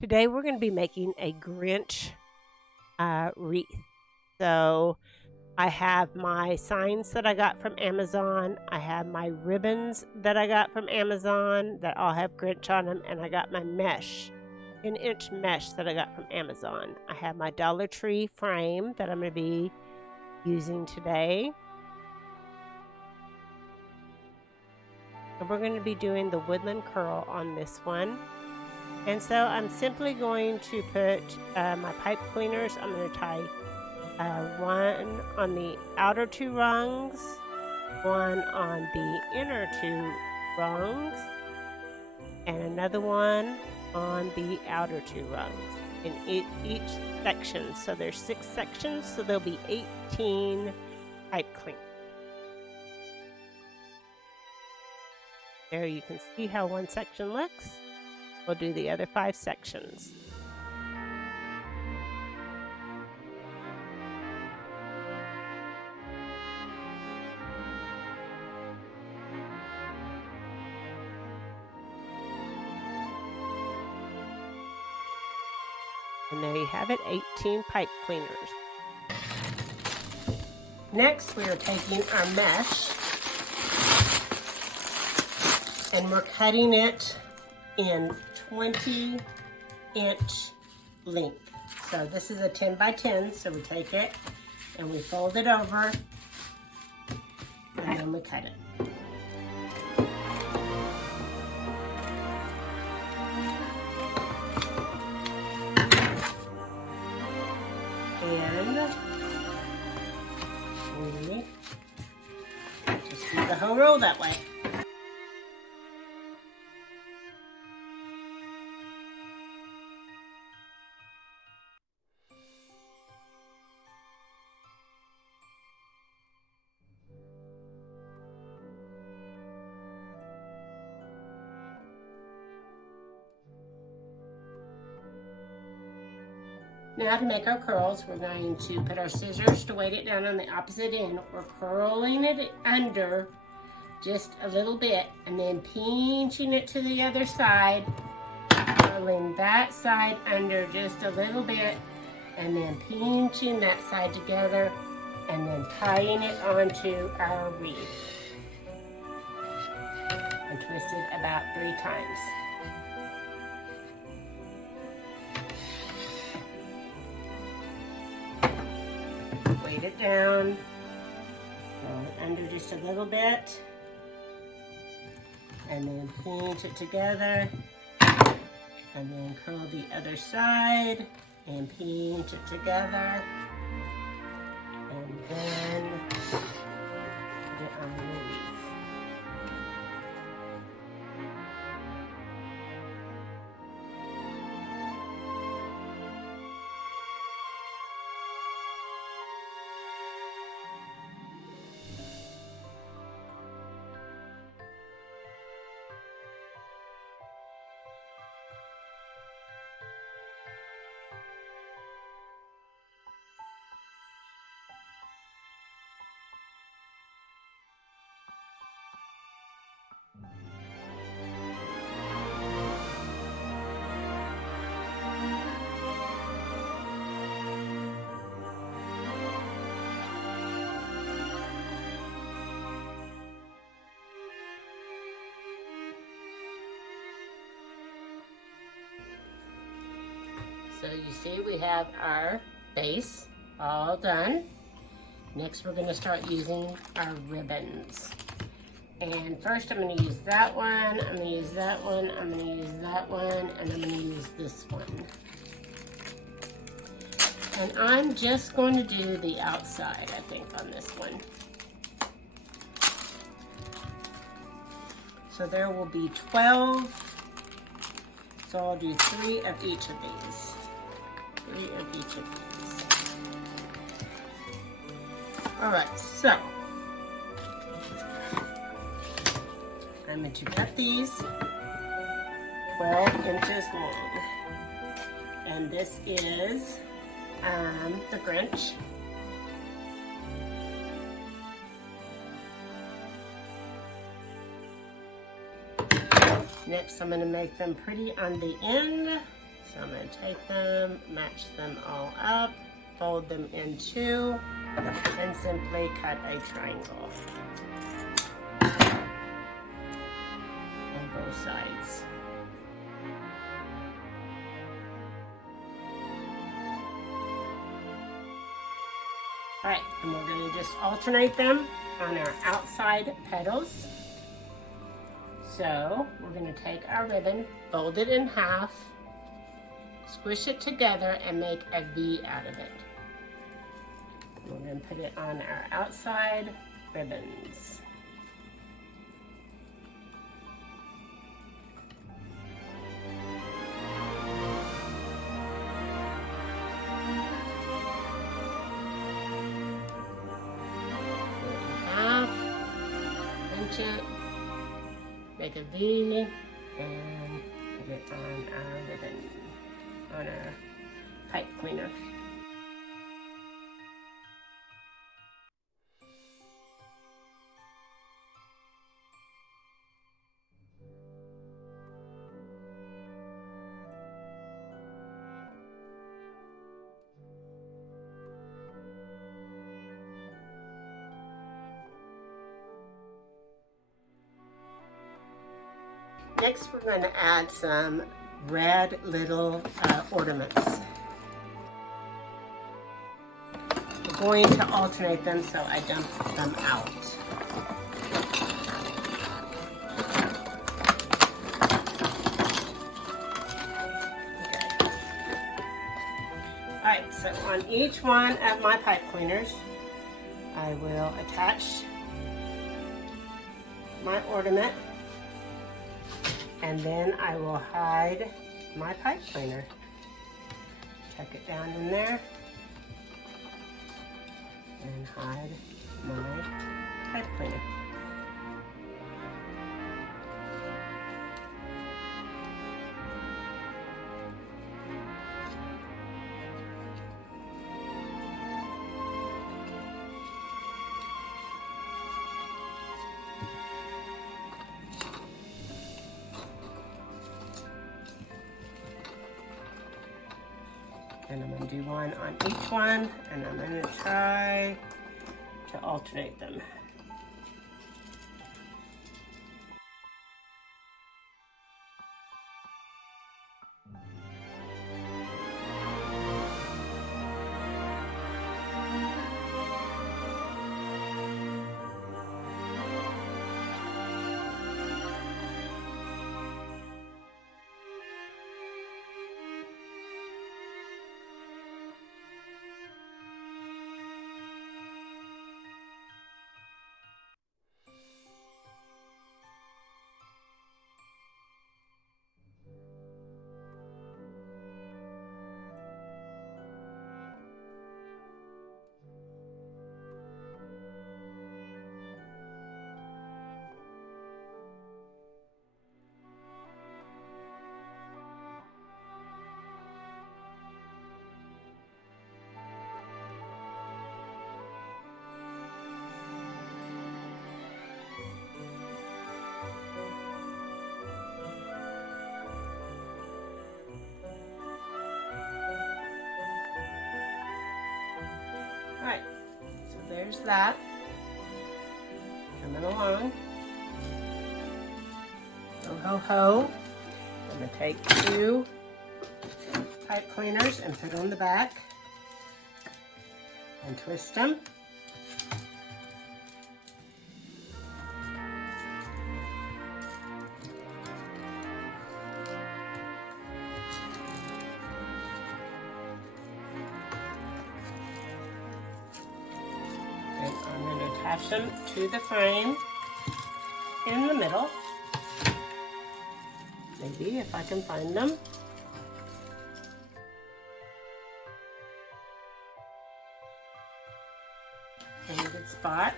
Today we're going to be making a Grinch wreath. So I have my signs that I got from Amazon. I have my ribbons that I got from Amazon that all have Grinch on them. And I got my mesh, 10-inch mesh that I got from Amazon. I have my Dollar Tree frame that I'm going to be using today. And we're going to be doing the woodland curl on this one. And so I'm simply going to put my pipe cleaners. I'm going to tie one on the outer two rungs, one on the inner two rungs, and another one on the outer two rungs in each section. So there's 6 sections, so there'll be 18 pipe cleaners. There you can see how one section looks. We'll do the other 5 sections. And there you have it, 18 pipe cleaners. Next, we are taking our mesh and we're cutting it in 20-inch length. So this is a 10 by 10, so we take it and we fold it over and then we cut it. And we just do the whole roll that way. Now to make our curls, we're going to put our scissors to weight it down on the opposite end. We're curling it under just a little bit and then pinching it to the other side, curling that side under just a little bit and then pinching that side together and then tying it onto our wreath and twist it about 3 times. Weight it down, roll it under just a little bit, and then pinch it together, and then curl the other side, and pinch it together, and then put it on the wreath. So you see we have our base all done. Next we're going to start using our ribbons. And first I'm going to use that one, I'm going to use that one, I'm going to use that one, and I'm going to use this one. And I'm just going to do the outside, I think, on this one. So there will be 12. So I'll do 3 of each of these. 3 of each of these. All right, so I'm going to cut these 12 inches long. And this is the Grinch. Next, I'm going to make them pretty on the end. So I'm going to take them, match them all up, fold them in two, and simply cut a triangle on both sides. All right, and we're going to just alternate them on our outside petals. So we're going to take our ribbon, fold it in half, squish it together, and make a V out of it. We're going to put it on our outside ribbons. It, make a V, and put it on our ribbon, on our pipe cleaner. Next, we're going to add some red little ornaments. We're going to alternate them, so I dumped them out. Okay. Alright, so on each one of my pipe cleaners, I will attach my ornament. And then I will hide my pipe cleaner. Tuck it down in there and hide my pipe cleaner. And I'm going to do one on each one, and I'm going to try to alternate them. Alright, so there's that. Coming along. Ho ho ho. I'm going to take 2 pipe cleaners and put on the back and twist them. And I'm going to attach them to the frame in the middle. Maybe if I can find them. In a good spot,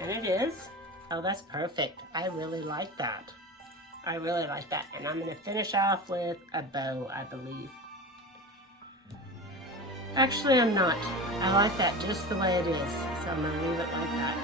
and it is. Oh, that's perfect. I really like that. I really like that. And I'm going to finish off with a bow, I believe. Actually, I'm not. I like that just the way it is, so I'm going to leave it like that.